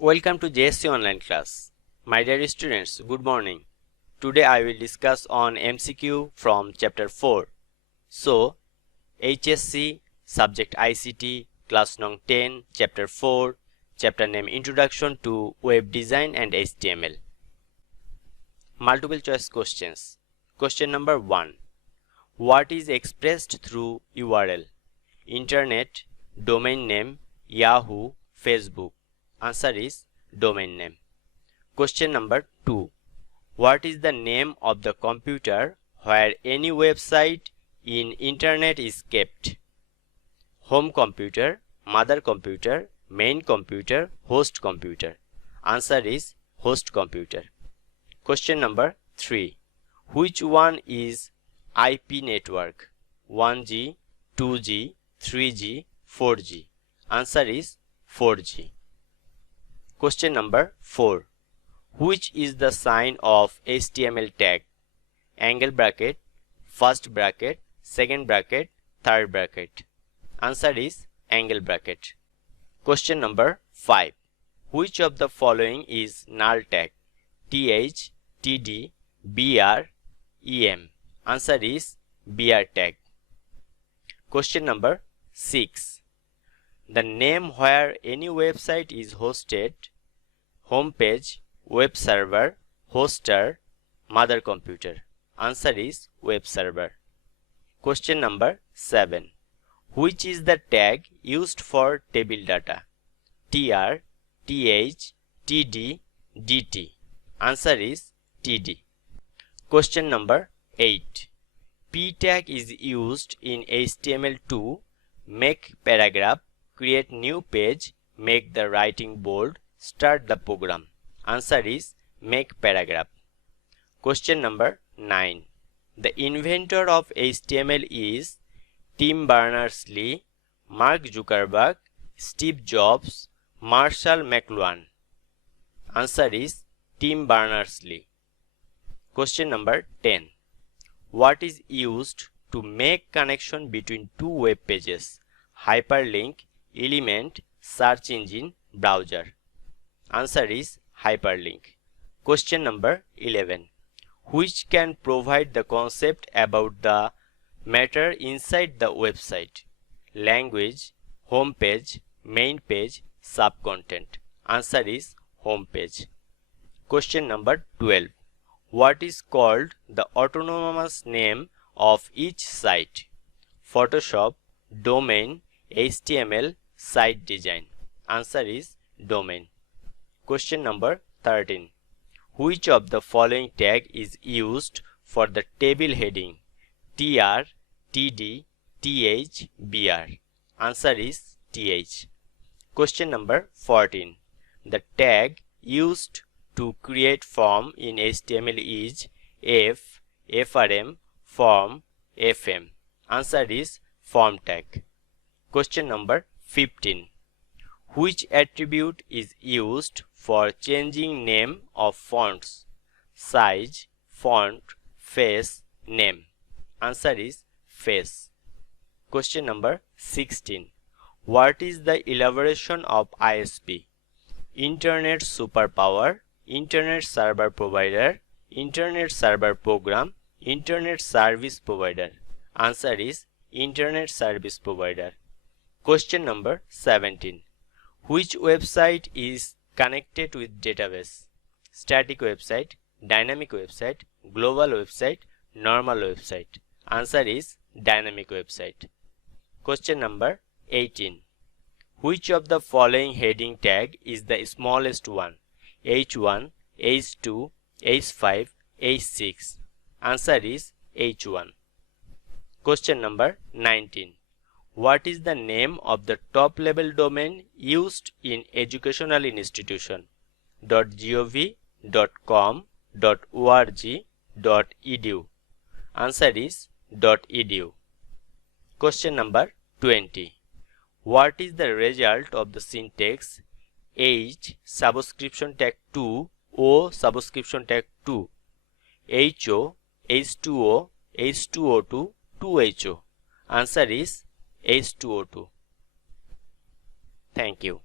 Welcome to JSC online class. My dear students, good morning. Today I will discuss on MCQ from chapter 4. So, HSC, subject ICT, class num 10, chapter 4, chapter name Introduction to Web Design and HTML. Multiple choice questions. Question number 1. What is expressed through URL? Internet, domain name, Yahoo, Facebook. Answer is domain name. Question number 2. What is the name of the computer where any website in internet is kept? Home computer, mother computer, main computer, host computer. Answer is host computer. Question number 3. Which one is IP network? 1G, 2G, 3G, 4G. Answer is 4G. Question number 4. Which is the sign of HTML tag? Angle bracket, first bracket, second bracket, third bracket. Answer is angle bracket. Question number 5. Which of the following is null tag? TH, TD, BR, EM. Answer is BR tag. Question number 6. The name where any website is hosted: homepage, web server, hoster, mother computer. Answer is web server. Question number 7. Which is the tag used for table data? TR, TH, TD, DT. Answer is TD. Question number 8. P tag is used in HTML to make paragraph, create new page, make the writing bold, start the program. Answer is make paragraph. Question number 9. The inventor of HTML is Tim Berners-Lee, Mark Zuckerberg, Steve Jobs, Marshall McLuhan. Answer is Tim Berners-Lee. Question number 10. What is used to make connection between two web pages? Hyperlink, element, search engine, browser. Answer is hyperlink. Question number 11. Which can provide the concept about the matter inside the website? Language, home page, main page, sub-content. Answer is home page. Question number 12. What is called the autonomous name of each site? Photoshop, domain, HTML, site design. Answer is domain. Question number 13. Which of the following tag is used for the table heading? TR, TD, TH, BR. Answer is TH. Question number 14. The tag used to create form in HTML is F, FRM, form, FM. Answer is form tag. Question number 15. Which attribute is used for changing name of fonts? Size, font, face, name. Answer is face. Question number 16. What is the elaboration of ISP? Internet superpower, Internet server provider, Internet server program, Internet service provider. Answer is Internet service provider. Question number 17. Which website is connected with database? Static website, dynamic website, global website, normal website. Answer is dynamic website. Question number 18. Which of the following heading tag is the smallest one? H1, H2, H5, H6. Answer is H1. Question number 19. What is the name of the top level domain used in educational institution? .gov, .com, .org, .edu. Answer is .edu. Question number 20. What is the result of the syntax H subscription tag 2 O subscription tag 2 HO H2O H2O2 2HO? Answer is H2O2. Thank you.